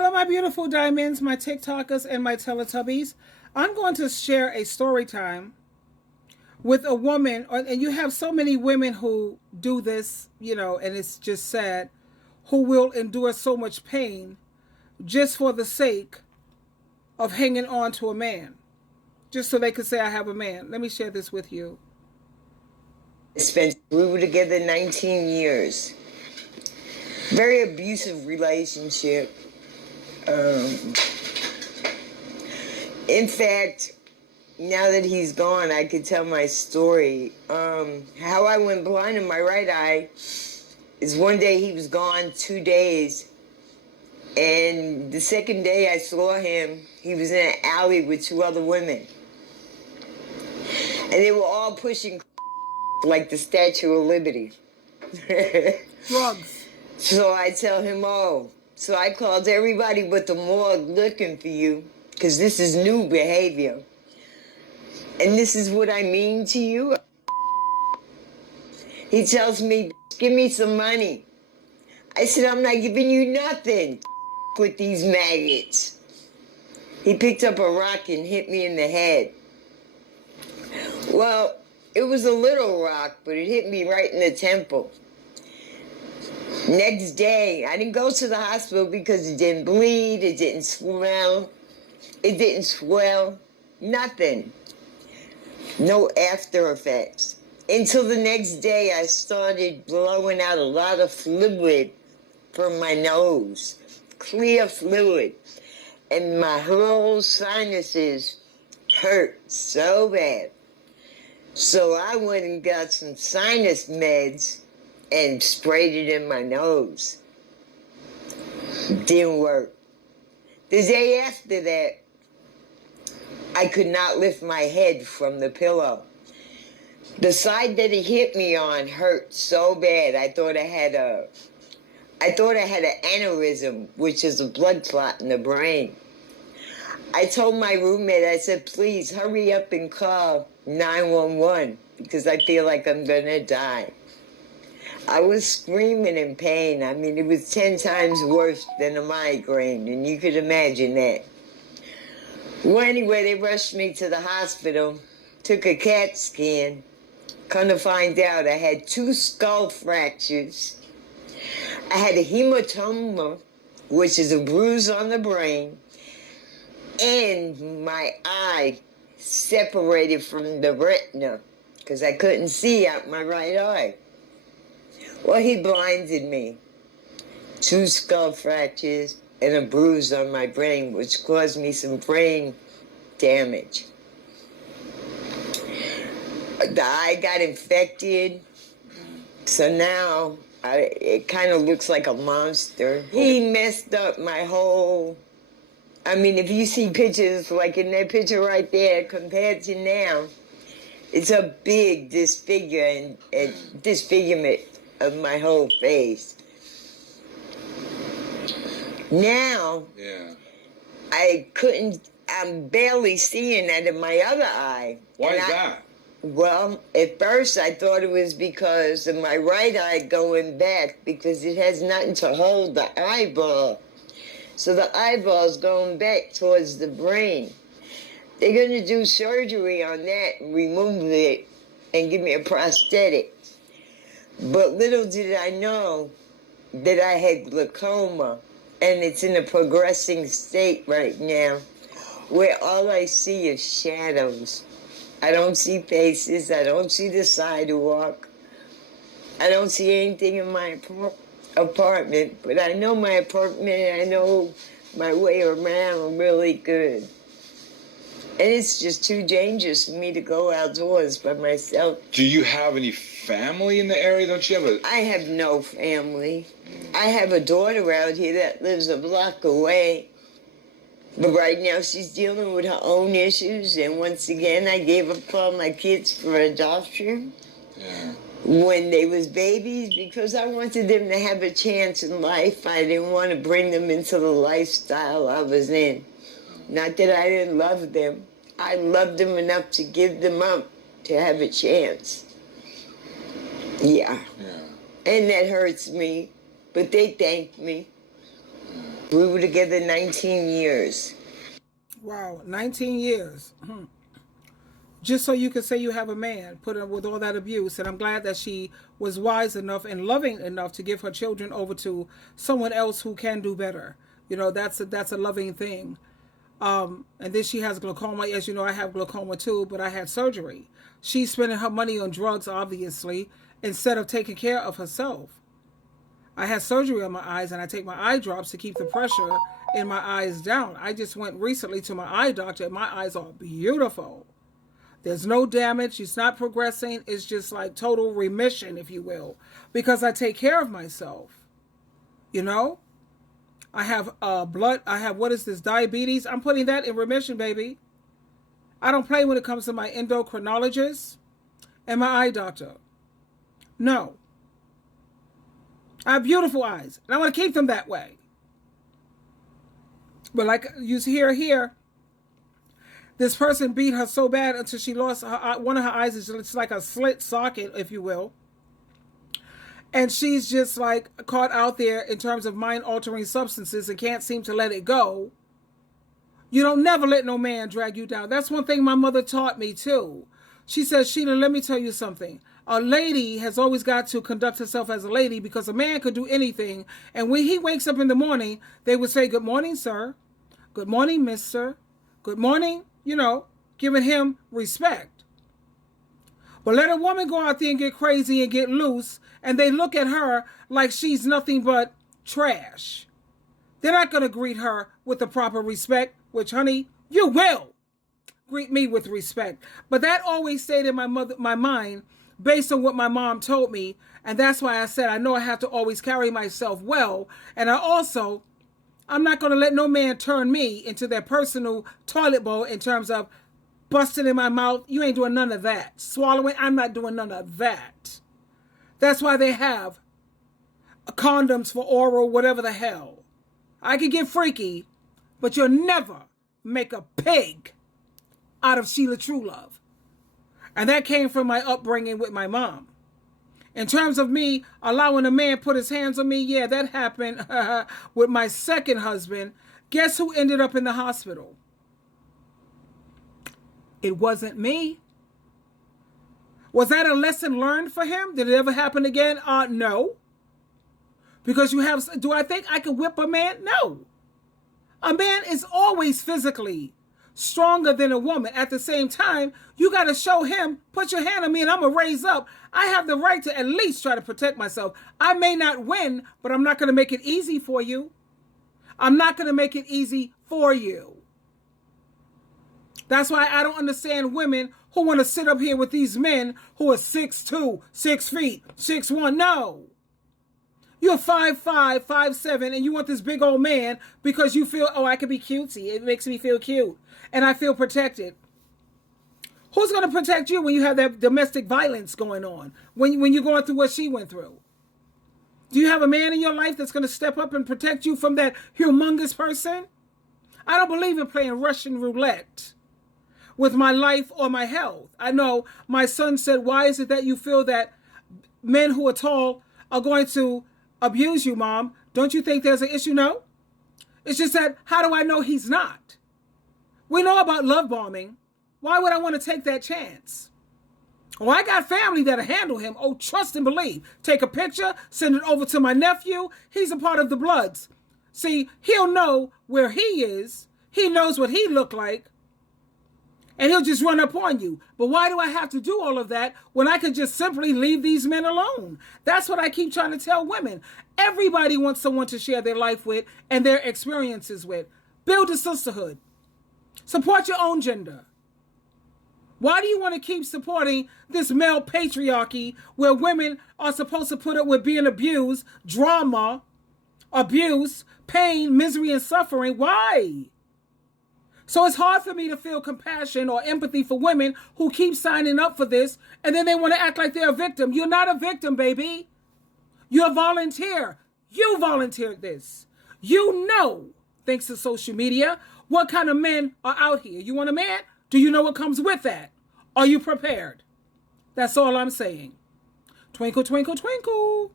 Hello, my beautiful diamonds, my TikTokers, and my Teletubbies. I'm going to share a story time with a woman, and you have so many women who do this, and it's just sad, who will endure so much pain just for the sake of hanging on to a man, just so they could say, I have a man. Let me share this with you. We were together 19 years. Very abusive relationship. In fact, now that he's gone, I could tell my story. How I went blind in my right eye is one day he was gone 2 days. And the second day I saw him, he was in an alley with 2 other women. And they were all pushing like the Statue of Liberty. Drugs. So I tell him, oh. So I called everybody but the morgue looking for you, because this is new behavior. And this is what I mean to you. He tells me, give me some money. I said, I'm not giving you nothing with these maggots. He picked up a rock and hit me in the head. Well, it was a little rock, but it hit me right in the temple. Next day, I didn't go to the hospital because it didn't bleed, it didn't swell, nothing. No after effects. Until the next day, I started blowing out a lot of fluid from my nose, clear fluid, and my whole sinuses hurt so bad. So I went and got some sinus meds and sprayed it in my nose. Didn't work. The day after that, I could not lift my head from the pillow. The side that he hit me on hurt so bad. I thought I had an aneurysm, which is a blood clot in the brain. I told my roommate, I said, please hurry up and call 911 because I feel like I'm gonna die. I was screaming in pain. I mean, it was 10 times worse than a migraine, and you could imagine that. Well, anyway, they rushed me to the hospital, took a CAT scan. Come to find out, I had 2 skull fractures. I had a hematoma, which is a bruise on the brain, and my eye separated from the retina because I couldn't see out my right eye. Well, he blinded me. 2 skull fractures and a bruise on my brain, which caused me some brain damage. The eye got infected, so now it kind of looks like a monster. He messed up my whole... I mean, if you see pictures, like in that picture right there, compared to now, it's a big disfigurement of my whole face. Now, I'm barely seeing out of my other eye. Why is that? Well, at first I thought it was because of my right eye going back, because it has nothing to hold the eyeball. So the eyeball's going back towards the brain. They're going to do surgery on that and remove it and give me a prosthetic. But little did I know that I had glaucoma, and it's in a progressing state right now where all I see is shadows. I don't see faces. I don't see the sidewalk. I don't see anything in my apartment, but I know my apartment and I know my way around really good. And it's just too dangerous for me to go outdoors by myself. Do you have any family in the area? Don't you have I have no family. I have a daughter out here that lives a block away. But right now she's dealing with her own issues. And once again, I gave up all my kids for adoption. Yeah. When they was babies, because I wanted them to have a chance in life. I didn't want to bring them into the lifestyle I was in. Not that I didn't love them. I loved them enough to give them up to have a chance. Yeah. And that hurts me, but they thank me. We were together 19 years. Wow, 19 years. Just so you could say you have a man, put up with all that abuse. And I'm glad that she was wise enough and loving enough to give her children over to someone else who can do better. You know, that's a loving thing. And then she has glaucoma. As you know, I have glaucoma too, but I had surgery. She's spending her money on drugs, obviously, instead of taking care of herself. I had surgery on my eyes, and I take my eye drops to keep the pressure in my eyes down. I just went recently to my eye doctor, and my eyes are beautiful. There's no damage. It's not progressing. It's just like total remission, if you will, because I take care of myself. You know, I have what is this, diabetes? I'm putting that in remission, baby. I don't play when it comes to my endocrinologist and my eye doctor. No. I have beautiful eyes, and I want to keep them that way. But like you hear here, this person beat her so bad until she lost one of her eyes. It's like a slit socket, if you will. And she's just like caught out there in terms of mind-altering substances and can't seem to let it go. You don't never let no man drag you down. That's one thing my mother taught me too. She says, Sheila, let me tell you something. A lady has always got to conduct herself as a lady, because a man could do anything. And when he wakes up in the morning, they would say, good morning, sir. Good morning, mister. Good morning, you know, giving him respect. But let a woman go out there and get crazy and get loose, and they look at her like she's nothing but trash. They're not going to greet her with the proper respect, which, honey, you will greet me with respect. But that always stayed in my mind based on what my mom told me. And that's why I said I know I have to always carry myself well. And I'm not going to let no man turn me into their personal toilet bowl in terms of busting in my mouth. You ain't doing none of that. Swallowing, I'm not doing none of that. That's why they have condoms for oral, whatever the hell. I can get freaky, but you'll never make a pig out of SheilaTruelove. And that came from my upbringing with my mom. In terms of me allowing a man put his hands on me, yeah, that happened with my second husband. Guess who ended up in the hospital? It wasn't me. Was that a lesson learned for him? Did it ever happen again? No. Because do I think I can whip a man? No. A man is always physically stronger than a woman. At the same time, you got to show him, put your hand on me and I'm going to raise up. I have the right to at least try to protect myself. I may not win, but I'm not going to make it easy for you. I'm not going to make it easy for you. That's why I don't understand women who want to sit up here with these men who are 6'2", 6 feet, 6'1". No. You're 5'5", 5'7", and you want this big old man because you feel, I can be cutesy. It makes me feel cute. And I feel protected. Who's going to protect you when you have that domestic violence going on? When you're going through what she went through? Do you have a man in your life that's going to step up and protect you from that humongous person? I don't believe in playing Russian roulette with my life or my health. I know my son said, why is it that you feel that men who are tall are going to abuse you, Mom? Don't you think there's an issue? No. It's just that, how do I know he's not? We know about love bombing. Why would I want to take that chance? Oh, I got family that'll handle him. Oh, trust and believe. Take a picture, send it over to my nephew. He's a part of the Bloods. See, he'll know where he is. He knows what he looked like. And he'll just run up on you. But why do I have to do all of that when I could just simply leave these men alone? That's what I keep trying to tell women. Everybody wants someone to share their life with and their experiences with. Build a sisterhood. Support your own gender. Why do you want to keep supporting this male patriarchy where women are supposed to put up with being abused, drama, abuse, pain, misery, and suffering? Why? So it's hard for me to feel compassion or empathy for women who keep signing up for this and then they want to act like they're a victim. You're not a victim, baby. You're a volunteer. You volunteered this. You know, thanks to social media, what kind of men are out here. You want a man? Do you know what comes with that? Are you prepared? That's all I'm saying. Twinkle, twinkle, twinkle.